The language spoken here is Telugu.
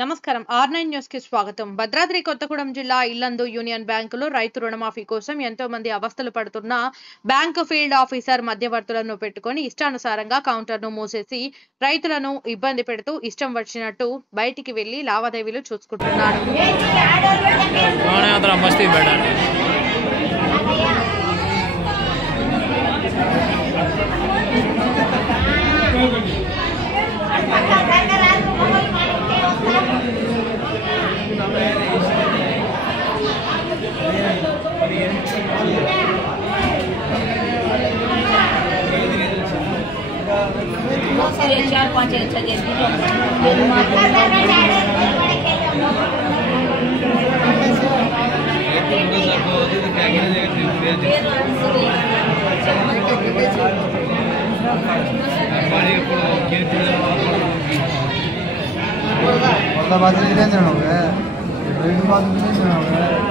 నమస్కారం R9 న్యూస్ కి స్వాగతం. భద్రాద్రి కొత్తగూడెం జిల్లా ఇల్లందు యూనియన్ బ్యాంకులో రైతు రుణమాఫీ కోసం ఎంతో మంది అవస్థలు పడుతున్న బ్యాంకు ఫీల్డ్ ఆఫీసర్ మధ్యవర్తులను పెట్టుకొని ఇష్టానుసారంగా కౌంటర్ను మూసేసి రైతులను ఇబ్బంది పెడుతూ ఇష్టం వచ్చినట్టు బయటికి వెళ్లి లావాదేవీలు చూసుకుంటున్నాడు. चार पाँच अच्छा बात